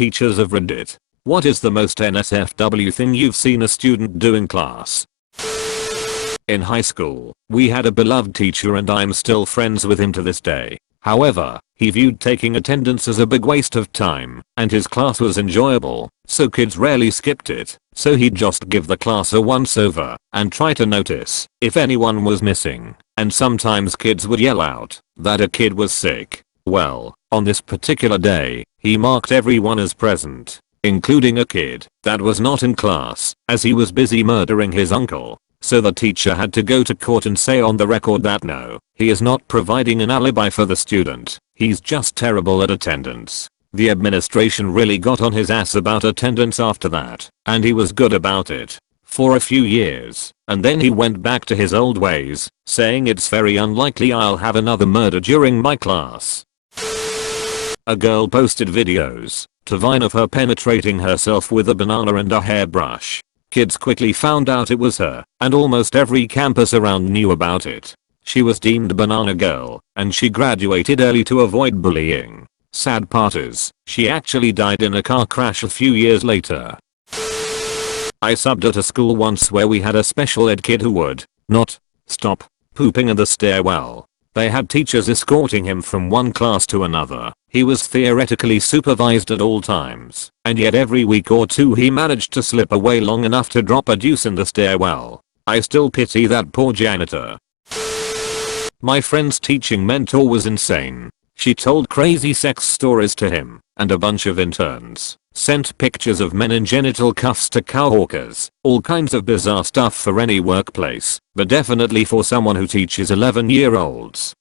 teachers have read it. What is the most NSFW thing you've seen a student do in class? In high school, we had a beloved teacher and I'm still friends with him to this day. However, he viewed taking attendance as a big waste of time, and his class was enjoyable, so kids rarely skipped it, so he'd just give the class a once-over, and try to notice if anyone was missing, and sometimes kids would yell out that a kid was sick. Well, on this particular day, he marked everyone as present, including a kid that was not in class, as he was busy murdering his uncle. So the teacher had to go to court and say on the record that no, he is not providing an alibi for the student, he's just terrible at attendance. The administration really got on his ass about attendance after that, and he was good about it for a few years, and then he went back to his old ways, saying it's very unlikely I'll have another murder during my class. A girl posted videos to Vine of her penetrating herself with a banana and a hairbrush. Kids quickly found out it was her, and almost every campus around knew about it. She was deemed Banana Girl, and she graduated early to avoid bullying. Sad part is, she actually died in a car crash a few years later. I subbed at a school once where we had a special ed kid who would not stop pooping in the stairwell. They had teachers escorting him from one class to another. He was theoretically supervised at all times, and yet every week or two he managed to slip away long enough to drop a deuce in the stairwell. I still pity that poor janitor. My friend's teaching mentor was insane. She told crazy sex stories to him, and a bunch of interns sent pictures of men in genital cuffs to cowhawkers. All kinds of bizarre stuff for any workplace, but definitely for someone who teaches 11-year-olds.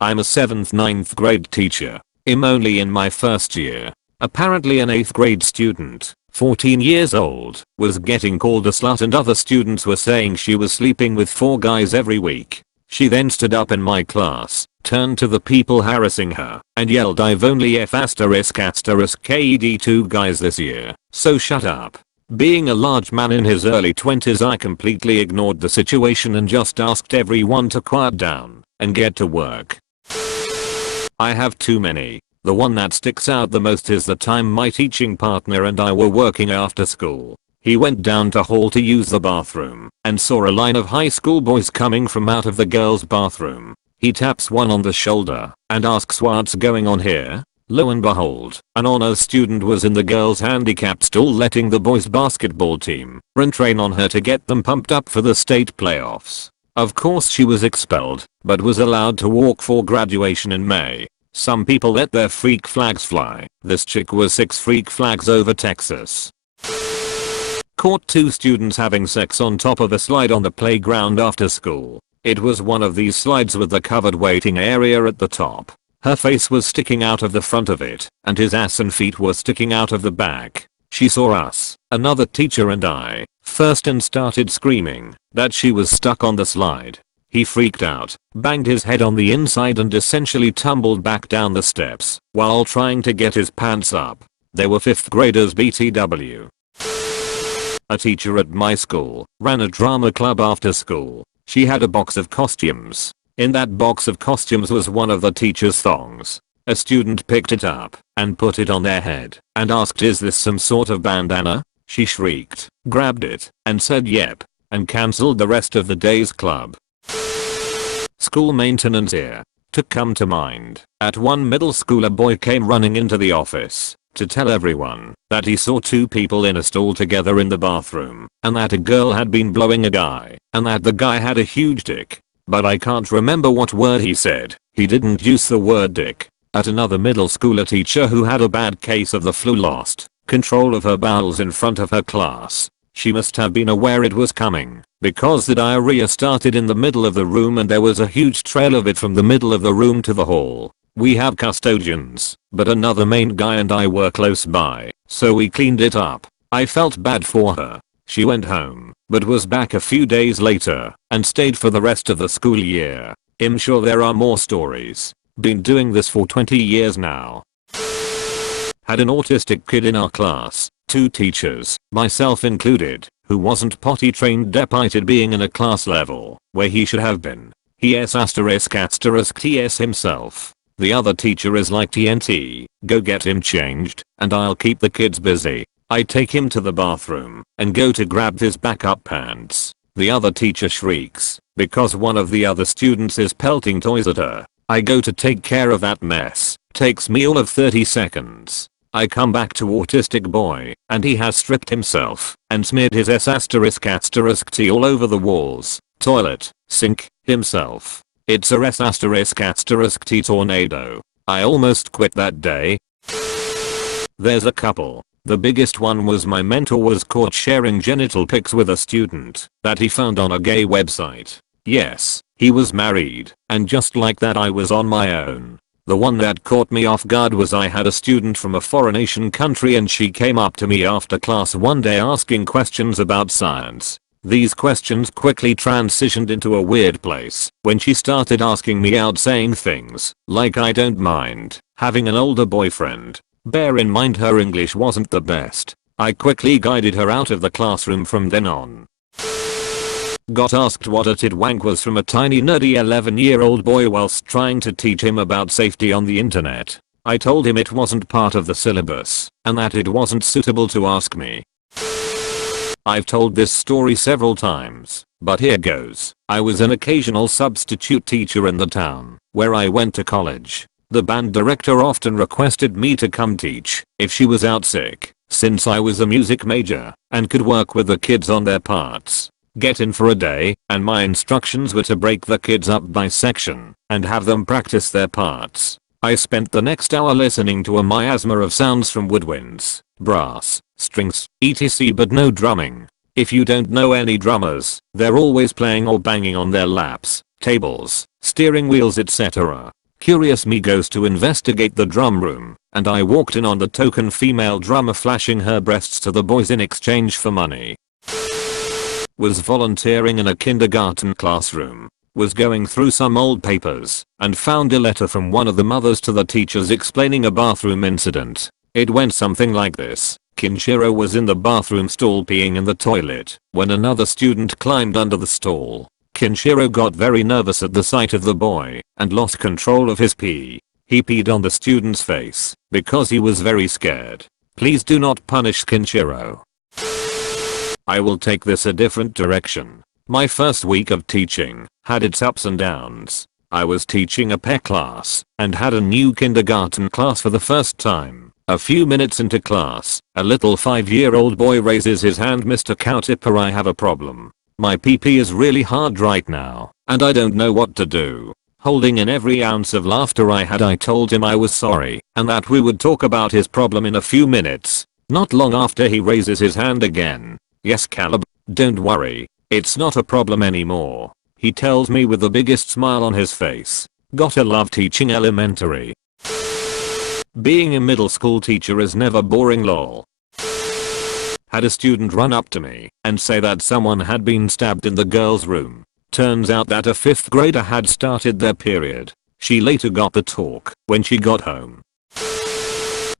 I'm a 7th/9th grade teacher. I'm only in my first year. Apparently an 8th grade student, 14 years old, was getting called a slut and other students were saying she was sleeping with 4 guys every week. She then stood up in my class, turned to the people harassing her, and yelled I've only F*****KED 2 guys this year, so shut up. Being a large man in his early 20s, I completely ignored the situation and just asked everyone to quiet down and get to work. I have too many. The one that sticks out the most is the time my teaching partner and I were working after school. He went down to hall to use the bathroom and saw a line of high school boys coming from out of the girls' bathroom. He taps one on the shoulder and asks what's going on here. Lo and behold, an honors student was in the girls' handicap stall letting the boys' basketball team run train on her to get them pumped up for the state playoffs. Of course she was expelled, but was allowed to walk for graduation in May. Some people let their freak flags fly. This chick was 6 freak flags over Texas. Caught 2 students having sex on top of a slide on the playground after school. It was one of these slides with the covered waiting area at the top. Her face was sticking out of the front of it, and his ass and feet were sticking out of the back. She saw us, another teacher and I, first and started screaming that she was stuck on the slide. He freaked out, banged his head on the inside and essentially tumbled back down the steps while trying to get his pants up. They were 5th graders BTW. A teacher at my school ran a drama club after school. She had a box of costumes. In that box of costumes was one of the teacher's thongs. A student picked it up and put it on their head and asked, "Is this some sort of bandana?" She shrieked, grabbed it, and said yep, and cancelled the rest of the day's club. School maintenance here to come to mind. At one middle school, a boy came running into the office to tell everyone that he saw 2 people in a stall together in the bathroom, and that a girl had been blowing a guy, and that the guy had a huge dick. But I can't remember what word he said. He didn't use the word dick. At another middle school, a teacher who had a bad case of the flu lost control of her bowels in front of her class. She must have been aware it was coming, because the diarrhea started in the middle of the room and there was a huge trail of it from the middle of the room to the hall. We have custodians, but another main guy and I were close by, so we cleaned it up. I felt bad for her. She went home, but was back a few days later, and stayed for the rest of the school year. I'm sure there are more stories. Been doing this for 20 years now. Had an autistic kid in our class, 2 teachers, myself included, who wasn't potty trained despite being in a class level where he should have been. He s*****ts himself. The other teacher is like TNT, go get him changed, and I'll keep the kids busy. I take him to the bathroom and go to grab his backup pants. The other teacher shrieks because one of the other students is pelting toys at her. I go to take care of that mess. Takes me all of 30 seconds. I come back to autistic boy and he has stripped himself and smeared his S***T all over the walls, toilet, sink, himself. It's a S***T tornado. I almost quit that day. There's a couple. The biggest one was my mentor was caught sharing genital pics with a student that he found on a gay website. Yes, he was married, and just like that I was on my own. The one that caught me off guard was I had a student from a foreign Asian country and she came up to me after class one day asking questions about science. These questions quickly transitioned into a weird place when she started asking me out, saying things like I don't mind having an older boyfriend. Bear in mind her English wasn't the best. I quickly guided her out of the classroom from then on. Got asked what a tidwank was from a tiny nerdy 11-year-old boy whilst trying to teach him about safety on the internet. I told him it wasn't part of the syllabus and that it wasn't suitable to ask me. I've told this story several times, but here goes. I was an occasional substitute teacher in the town where I went to college. The band director often requested me to come teach if she was out sick, since I was a music major and could work with the kids on their parts. Get in for a day, and my instructions were to break the kids up by section and have them practice their parts. I spent the next hour listening to a miasma of sounds from woodwinds, brass, strings, etc. but no drumming. If you don't know any drummers, they're always playing or banging on their laps, tables, steering wheels, etc. Curious me goes to investigate the drum room, and I walked in on the token female drummer flashing her breasts to the boys in exchange for money. Was volunteering in a kindergarten classroom. Was going through some old papers and found a letter from one of the mothers to the teachers explaining a bathroom incident. It went something like this. Kinshiro was in the bathroom stall peeing in the toilet when another student climbed under the stall. Kinshiro got very nervous at the sight of the boy and lost control of his pee. He peed on the student's face because he was very scared. Please do not punish Kinshiro. I will take this a different direction. My first week of teaching had its ups and downs. I was teaching a PE class and had a new kindergarten class for the first time. A few minutes into class, a little 5-year-old boy raises his hand. Mr. Cowtipper, I have a problem. My PP is really hard right now, and I don't know what to do. Holding in every ounce of laughter I had, I told him I was sorry and that we would talk about his problem in a few minutes. Not long after, he raises his hand again. Yes, Caleb, don't worry. It's not a problem anymore. He tells me with the biggest smile on his face. Gotta love teaching elementary. Being a middle school teacher is never boring, lol. Had a student run up to me and say that someone had been stabbed in the girls' room. Turns out that a 5th grader had started their period. She later got the talk when she got home.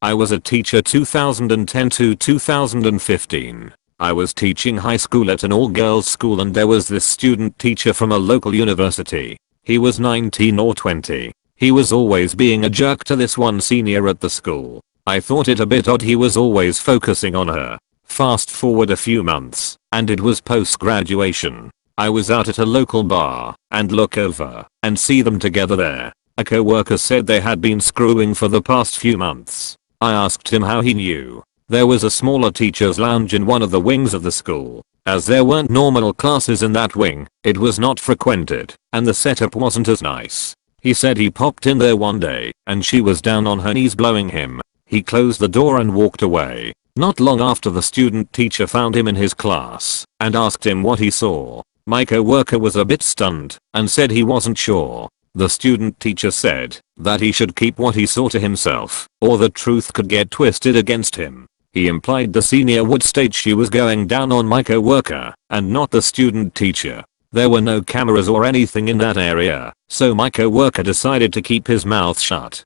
I was a teacher 2010 to 2015. I was teaching high school at an all-girls school and there was this student teacher from a local university. He was 19 or 20. He was always being a jerk to this one senior at the school. I thought it a bit odd he was always focusing on her. Fast forward a few months, and it was post-graduation. I was out at a local bar, and look over, and see them together there. A co-worker said they had been screwing for the past few months. I asked him how he knew. There was a smaller teacher's lounge in one of the wings of the school. As there weren't normal classes in that wing, it was not frequented, and the setup wasn't as nice. He said he popped in there one day, and she was down on her knees blowing him. He closed the door and walked away. Not long after, the student teacher found him in his class and asked him what he saw. My co-worker was a bit stunned and said he wasn't sure. The student teacher said that he should keep what he saw to himself, or the truth could get twisted against him. He implied the senior would state she was going down on my co-worker and not the student teacher. There were no cameras or anything in that area, so my co-worker decided to keep his mouth shut.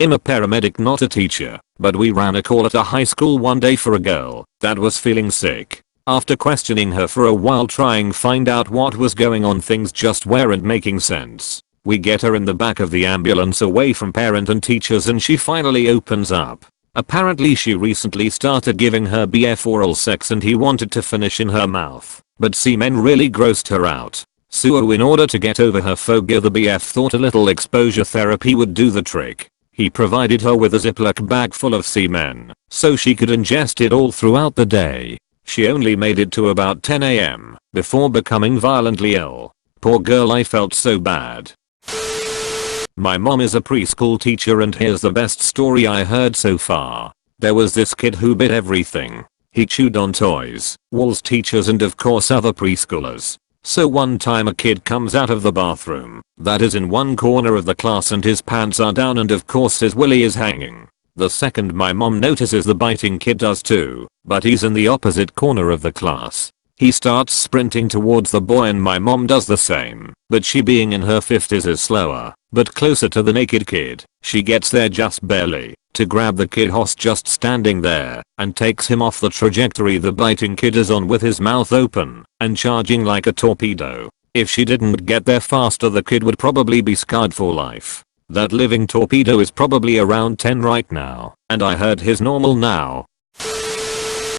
I'm a paramedic, not a teacher, but we ran a call at a high school one day for a girl that was feeling sick. After questioning her for a while trying find out what was going on, things just weren't making sense. We get her in the back of the ambulance away from parent and teachers and she finally opens up. Apparently she recently started giving her BF oral sex and he wanted to finish in her mouth, but semen really grossed her out. So in order to get over her phobia, the BF thought a little exposure therapy would do the trick. He provided her with a Ziploc bag full of semen, so she could ingest it all throughout the day. She only made it to about 10 AM, before becoming violently ill. Poor girl, I felt so bad. My mom is a preschool teacher and here's the best story I heard so far. There was this kid who bit everything. He chewed on toys, walls, teachers and of course other preschoolers. So one time a kid comes out of the bathroom, that is in one corner of the class, and his pants are down and of course his willy is hanging. The second my mom notices, the biting kid does too, but he's in the opposite corner of the class. He starts sprinting towards the boy and my mom does the same, but she being in her 50s is slower, but closer to the naked kid. She gets there just barely, to grab the kid host just standing there, and takes him off the trajectory the biting kid is on with his mouth open, and charging like a torpedo. If she didn't get there faster, the kid would probably be scarred for life. That living torpedo is probably around 10 right now, and I heard his normal now.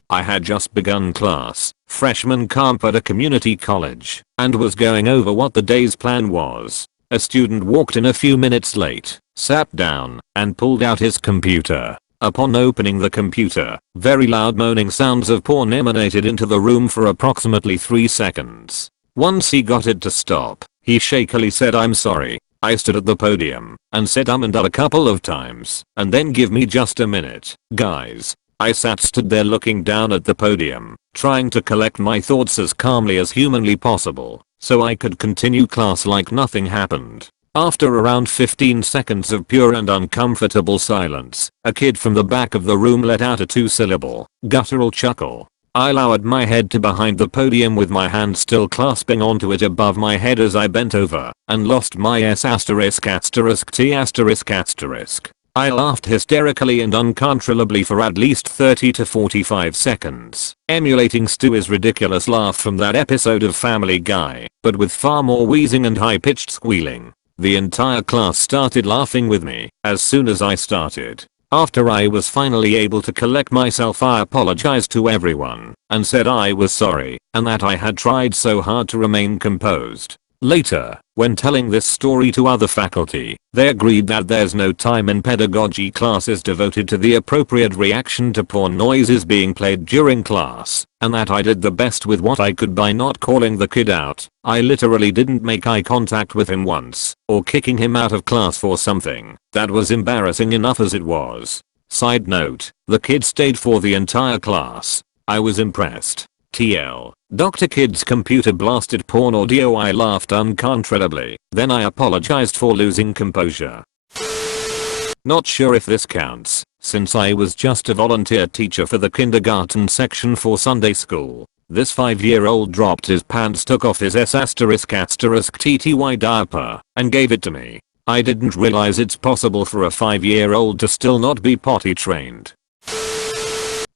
I had just begun class, freshman camp at a community college, and was going over what the day's plan was. A student walked in a few minutes late, sat down, and pulled out his computer. Upon opening the computer, very loud moaning sounds of porn emanated into the room for approximately 3 seconds. Once he got it to stop, he shakily said, "I'm sorry." I stood at the podium and said and a couple of times, and then "Give me just a minute, guys." I stood there looking down at the podium, trying to collect my thoughts as calmly as humanly possible, so I could continue class like nothing happened. After around 15 seconds of pure and uncomfortable silence, a kid from the back of the room let out a 2-syllable, guttural chuckle. I lowered my head to behind the podium with my hand still clasping onto it above my head as I bent over, and lost my S***T***. I laughed hysterically and uncontrollably for at least 30 to 45 seconds, emulating Stewie's ridiculous laugh from that episode of Family Guy, but with far more wheezing and high-pitched squealing. The entire class started laughing with me as soon as I started. After I was finally able to collect myself, I apologized to everyone and said I was sorry and that I had tried so hard to remain composed. Later, when telling this story to other faculty, they agreed that there's no time in pedagogy classes devoted to the appropriate reaction to porn noises being played during class, and that I did the best with what I could by not calling the kid out. I literally didn't make eye contact with him once, or kicking him out of class for something that was embarrassing enough as it was. Side note, the kid stayed for the entire class. I was impressed. TL. Dr. Kid's computer blasted porn audio. I laughed uncontrollably. Then I apologized for losing composure. Not sure if this counts, since I was just a volunteer teacher for the kindergarten section for Sunday school. This 5-year-old dropped his pants, took off his S***TTY diaper, and gave it to me. I didn't realize it's possible for a 5-year-old to still not be potty trained.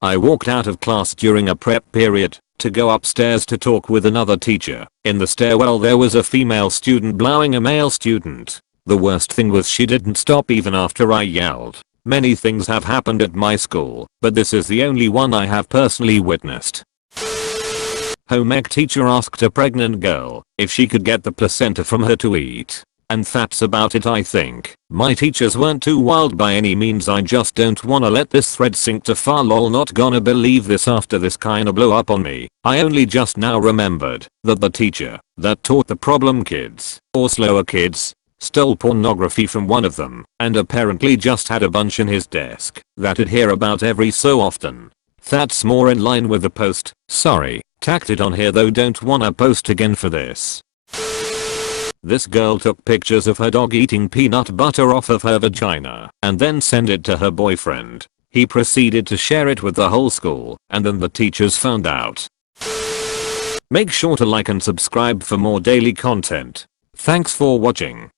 I walked out of class during a prep period to go upstairs to talk with another teacher. In the stairwell there was a female student blowing a male student. The worst thing was she didn't stop even after I yelled. Many things have happened at my school, but this is the only one I have personally witnessed. Home ec teacher asked a pregnant girl if she could get the placenta from her to eat. And that's about it, I think. My teachers weren't too wild by any means. I just don't wanna let this thread sink too far. Lol, not gonna believe this after this kinda blew up on me. I only just now remembered that the teacher that taught the problem kids, or slower kids, stole pornography from one of them, and apparently just had a bunch in his desk that he'd hear about every so often. That's more in line with the post. Sorry, tacked it on here though, don't wanna post again for this. This girl took pictures of her dog eating peanut butter off of her vagina and then sent it to her boyfriend. He proceeded to share it with the whole school, and then the teachers found out. Make sure to like and subscribe for more daily content. Thanks for watching.